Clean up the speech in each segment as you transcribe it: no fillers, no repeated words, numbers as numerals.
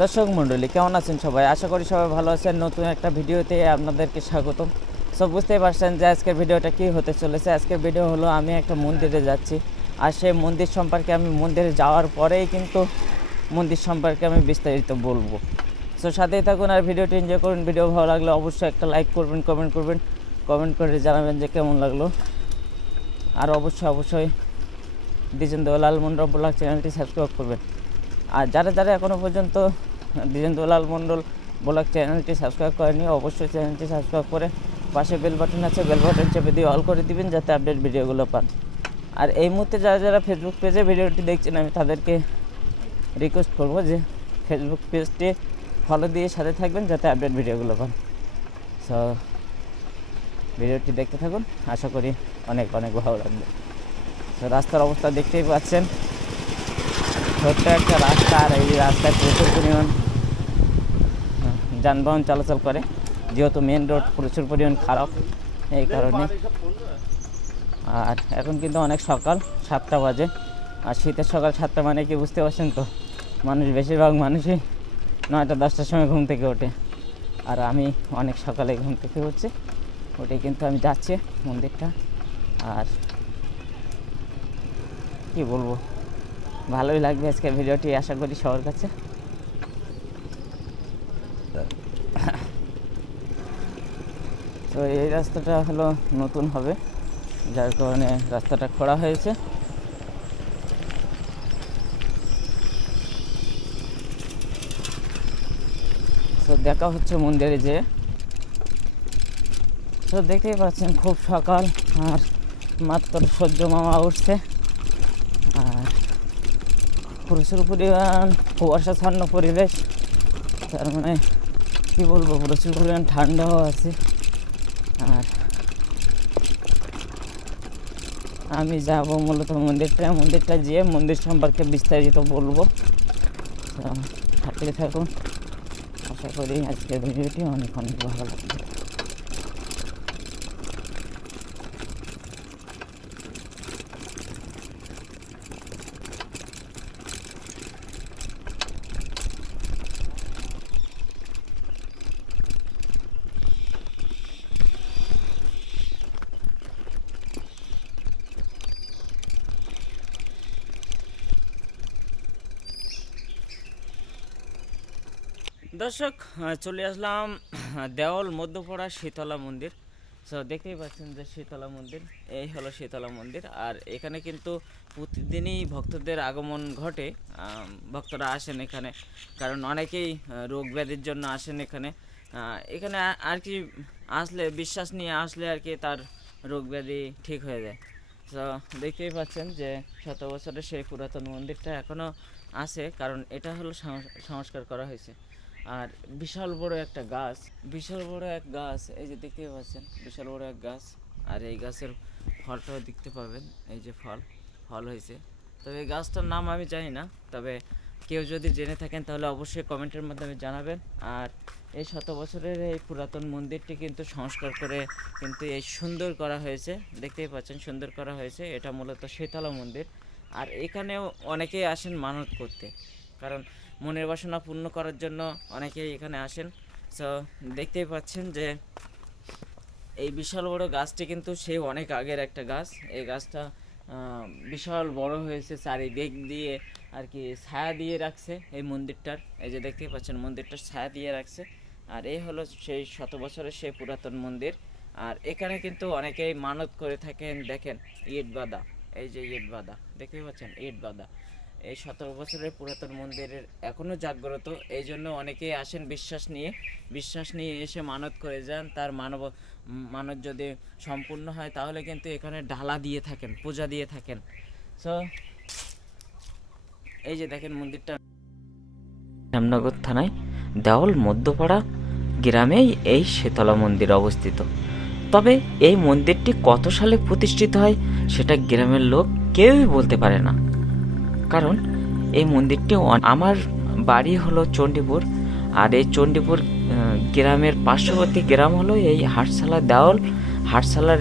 দর্শক মণ্ডলী কেমন আছেন সবাই? আশা করি সবাই ভালো আছেন। নতুন একটা ভিডিওতে আপনাদেরকে স্বাগতম। সব বুঝতেই পারছেন যে আজকের ভিডিওটা কী হতে চলেছে। আজকের ভিডিও হলো আমি একটা মন্দিরে যাচ্ছি, আর সেই মন্দির সম্পর্কে আমি মন্দিরে যাওয়ার পরেই কিন্তু মন্দির সম্পর্কে আমি বিস্তারিত বলবো। সো সাথেই থাকুন আর ভিডিওটি এনজয় করুন। ভিডিও ভালো লাগলে অবশ্যই একটা লাইক করবেন, কমেন্ট করে জানাবেন যে কেমন লাগলো। আর অবশ্যই দ্বিজেন দেওয়াল মন্ডল ব্লগ চ্যানেলটি সাবস্ক্রাইব করবেন। আর যারা এখনও পর্যন্ত দ্বিজেন দেওয়াল মন্ডল ব্লগ চ্যানেলটি সাবস্ক্রাইব করেনি, অবশ্যই চ্যানেলটি সাবস্ক্রাইব করে পাশে বেল বাটন আছে, বেল বাটন চেপে দিয়ে অল করে দিবেন যাতে আপডেট ভিডিওগুলো পান। আর এই মুহূর্তে যারা ফেসবুক পেজে ভিডিওটি দেখছেন, আমি তাদেরকে রিকোয়েস্ট করবো যে ফেসবুক পেজটি ফলো দিয়ে সাথে থাকবেন যাতে আপডেট ভিডিওগুলো পান। সো ভিডিওটি দেখতে থাকুন, আশা করি অনেক ভালো লাগবে। তো রাস্তার অবস্থা দেখতেই পাচ্ছেন, ছোট্ট একটা রাস্তা, আর এই রাস্তায় প্রচুর পরিমাণ যানবাহন চলাচল করে, যেহেতু মেন রোড প্রচুর পরিমাণ খারাপ এই কারণে। আর এখন কিন্তু অনেক সকাল 7টা বাজে, আর শীতের সকাল 7টা মানে কি বুঝতে পারছেন তো, বেশিরভাগ মানুষই 9টা-10টার সময় ঘুম থেকে ওঠে। আর আমি অনেক সকালে ঘুম থেকে উঠে কিন্তু আমি যাচ্ছি মন্দিরটা। আর কি বলবো, ভালোই লাগবে আজকের ভিডিওটি, আশা করি সবার কাছে। তো এই রাস্তাটা হলো নতুন হবে, যার কারণে রাস্তাটা খোঁড়া হয়েছে। তো দেখা হচ্ছে মন্দিরে যে, তো দেখতেই পাচ্ছেন খুব সকাল, আর মাত্র সূর্য মামা উঠছে, আর প্রচুর পরিমাণ কুয়াশাচ্ছন্ন পরিবেশ। তার মানে কী বলবো, প্রচুর পরিমাণ ঠান্ডাও আছে। আর আমি যাব মূলত মন্দিরটা যেয়ে মন্দির সম্পর্কে বিস্তারিত বলবো। থাকলে থাকুন, আশা করি আজকের ভিডিওটি অনেক ভালো লাগবে। দর্শক, চলে আসলাম দেওয়াল মধ্যপাড়া শীতলা মন্দির। সো দেখতেই পাচ্ছেন যে শীতলা মন্দির, এই হলো শীতলা মন্দির। আর এখানে কিন্তু প্রতিদিনই ভক্তদের আগমন ঘটে, ভক্তরা আসেন এখানে, কারণ অনেকেই রোগ ব্যাধির জন্য আসেন এখানে। এখানে আর কি আসলে, বিশ্বাস নিয়ে আসলে আর কি তার রোগ ব্যাধি ঠিক হয়ে যায়। তো দেখতেই পাচ্ছেন যে শত বছরের সেই পুরাতন মন্দিরটা এখনও আছে, কারণ এটা হলো সংস্কার করা হয়েছে। আর বিশাল বড় এক গাছ, এই যে দেখতে পাচ্ছেন বিশাল বড় এক গাছ। আর এই গাছের ফলটাও দেখতে পাবেন, এই যে ফল হয়েছে। তবে এই গাছটার নাম আমি জানি না, তবে কেউ যদি জেনে থাকেন তাহলে অবশ্যই কমেন্টের মাধ্যমে জানাবেন। আর এই শত বছরের এই পুরাতন মন্দিরটি কিন্তু সংস্কার করে কিন্তু এই সুন্দর করা হয়েছে, দেখতেই পাচ্ছেন সুন্দর করা হয়েছে। এটা মূলত শীতলা মন্দির। আর এখানেও অনেকেই আসেন মানত করতে, কারণ মনের বাসনা পূর্ণ করার জন্য অনেকেই এখানে আসেন। সো দেখতেই পাচ্ছেন যে এই বিশাল বড় গাছটি কিন্তু সেই অনেক আগের একটা গাছ। এই গাছটা বিশাল বড় হয়েছে, চারিদিক দিয়ে আর কি ছায়া দিয়ে রাখছে এই মন্দিরটার। এই যে দেখতেই পাচ্ছেন মন্দিরটার ছায়া দিয়ে রাখছে। আর এই হলো সেই শত বছরের সেই পুরাতন মন্দির। আর এখানে কিন্তু অনেকেই মানত করে থাকেন, দেখেন ইট বাঁধা, এই যে ইট বাঁধা দেখতেই পাচ্ছেন, ইট বাঁধা। এই 17 বছরের পুরাতন মন্দিরের এখনও জাগ্রত, এই জন্য অনেকেই আসেন বিশ্বাস নিয়ে এসে মানত করে যান। তার মানত যদি সম্পূর্ণ হয় তাহলে কিন্তু এখানে ডালা দিয়ে থাকেন, পূজা দিয়ে থাকেন। সো এই যে দেখেন মন্দিরটা শ্যামনগর থানায় দেওয়াল মধ্যপাড়া গ্রামেই এই শীতলা মন্দির অবস্থিত। তবে এই মন্দিরটি কত সালে প্রতিষ্ঠিত হয় সেটা গ্রামের লোক কেউই বলতে পারে না, কারণ এই মন্দিরটি, আমার বাড়ি হলো চণ্ডীপুর, আর এই চণ্ডীপুর গ্রামের পার্শ্ববর্তী গ্রাম হলো এই হাটশালা দেওয়াল। হাটশালার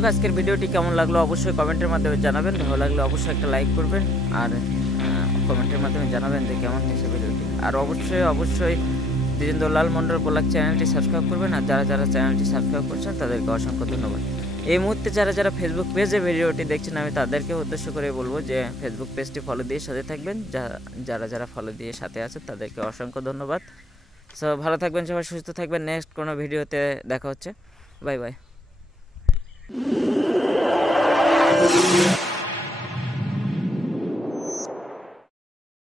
দর্শক আজকের ভিডিওটি কেমন লাগলো অবশ্যই কমেন্টের মাধ্যমে জানাবেন, ভালো লাগলে অবশ্যই একটা লাইক করবেন আর কমেন্টের মাধ্যমে জানাবেন যে কেমন হয়েছে ভিডিওটি। আর অবশ্যই দ্বিজেন্দ্রলাল মণ্ডল ব্লগ চ্যানেলটি সাবস্ক্রাইব করবেন, আর যারা চ্যানেলটি সাবস্ক্রাইব করছেন তাদেরকে অসংখ্য ধন্যবাদ। এই মুহূর্তে যারা ফেসবুক পেজে ভিডিওটি দেখছেন আমি তাদেরকে উদ্দেশ্য করে বলবো যে ফেসবুক পেজটি ফলো দিয়ে সাথে থাকবেন, যারা ফলো দিয়ে সাথে আছেন তাদেরকে অসংখ্য ধন্যবাদ। সো ভালো থাকবেন সবাই, সুস্থ থাকবেন, নেক্সট কোনো ভিডিওতে দেখা হচ্ছে, বাই বাই।